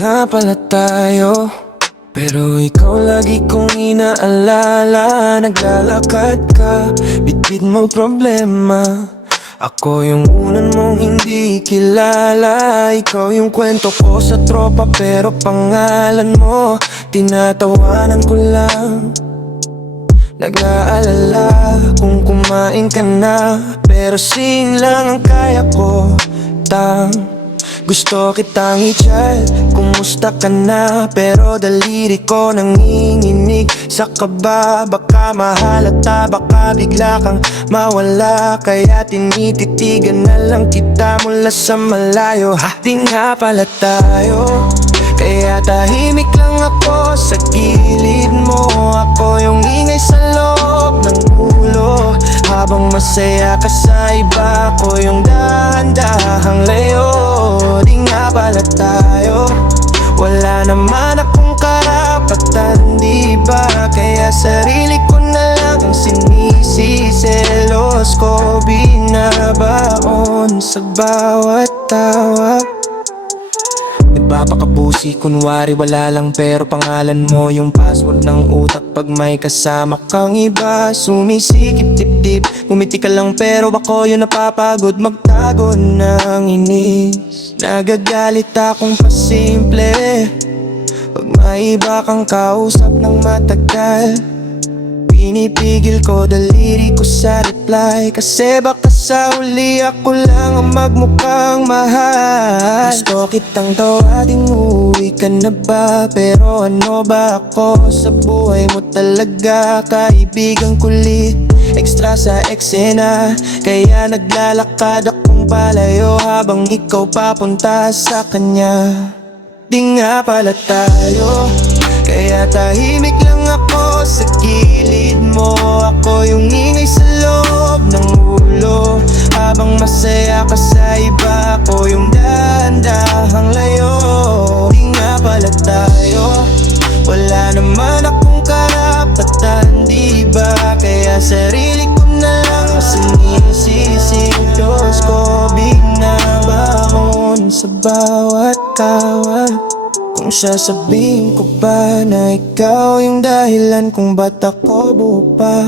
nga pala tayo, pero ikaw lagi kong inaalala. Naglalakad ka, bitbit mo problema. Ako yung unan mong hindi kilala. Ikaw yung kwento ko sa tropa, pero pangalan mo tinatawanan ko lang. Nag-aalala kung kumain ka na, pero sing lang ang kaya ko. Gusto kitang i-chat, kumusta ka na? Pero daliri ko nanginginig sa kaba. Baka mahalata, baka bigla kang mawala. Kaya tinititigan na lang kita mula sa malayo. Di nga pala tayo, kaya tahimik lang ako sa gilid mo. Ako yung ingay sa loob ng ulo, habang masaya ka sa iba. Ako yung dahan-dahang layo. Di nga pala tayo, wala naman akong karapatan, di ba? Kaya sarili ko na lang ang sinisiselos ko, binabaon sa bawat tawa. Nagpapakapusi, kunwari wala lang, pero pangalan mo yung password ng utak. Pag may kasama kang iba, sumisikip dip-dip. Ngumiti ka lang pero ako yung napapagod magtago ng inis. Nagagalit akong pasimple pag may iba kang kausap ng matagal. Pinipigil ko daliri ko sa reply, kasi baka sa huli ako lang ang magmukhang mahal. Gusto kitang tawating uwi ka na ba, pero ano ba ako sa buhay mo talaga? Kaibigang kulit, extra sa eksena, kaya naglalakad akong palayo habang ikaw papunta sa kanya. Di nga pala tayo, kaya tahimik lang ako sa gilid mo. Ako yung ingay sa loob ng ulo, habang masaya ka sa iba. Ako yung dahan-dahang layo. Di nga pala tayo, wala naman akong karapatan, di ba? Kaya sarili ko na lang sinisisilos ko, binabaon sa bawat tawa. Kung sasabihin ko ba na ikaw yung dahilan kung ba't ako buo pa,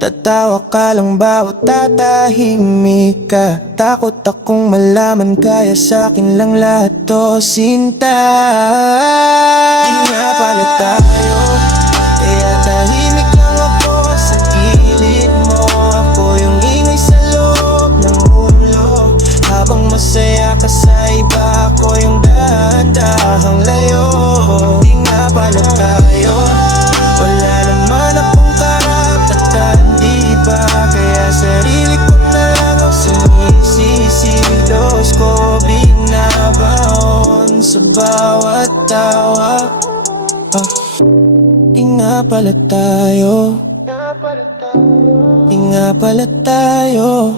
tatawa ka lang ba o tatahimik ka? Takot akong malaman, kaya sa'kin lang lahat to, sinta. Di nga pala tayo, kaya tahimik lang ako sa gilid mo. Ako yung ingay sa loob ng ulo, habang masaya ka sa iba. Ako yung dahan-dahang layo. Di nga pala tayo, wala naman akong karapatan, di ba? Kaya sarili ko na lang ang sinisisilos ko, binabaon sa bawat tawa. Di nga pala tayo, di nga pala tayo.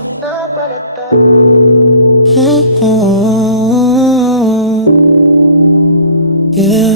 Yeah.